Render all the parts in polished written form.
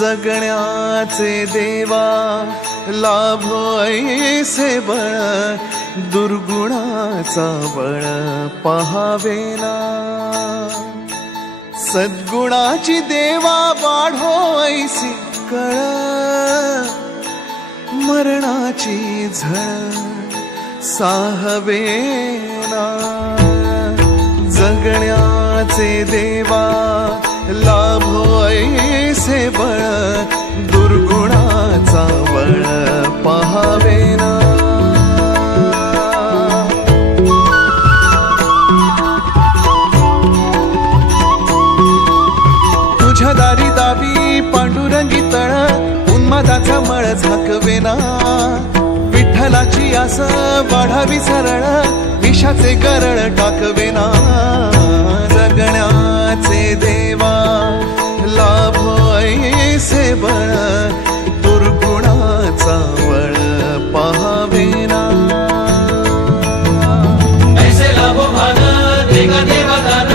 जगण्याचे देवा लाभो ऐसे बळ, दुर्गुणाचा बळ पहावेना। सद्गुणाची देवा वाढो ऐसी कळ, मरणाची झळ साहवेना। जगण्याचे देवा लाभो ऐसे बळ, दुर्गुणाचा बळ पहावेना। तुझ्या दारी दावी पांडुरंगी तळ, उन्मादाचा मळ झाकवेना। विठ्ठलाची आस वाढावी सरळ, विषाचे गरळ टाकवेना। जगण्याचे देवा लाभो ऐसे बळ, दुर्गुणाचा बळ पहावेना। ऐसे लाभो भान देगा देवा दान,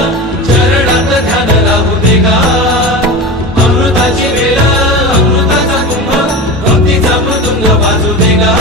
चरणात ध्यान लागू देगा। अमृताची वेळ अमृताचा कुंभ, भक्तीचा मृदुंग वाजू देगा।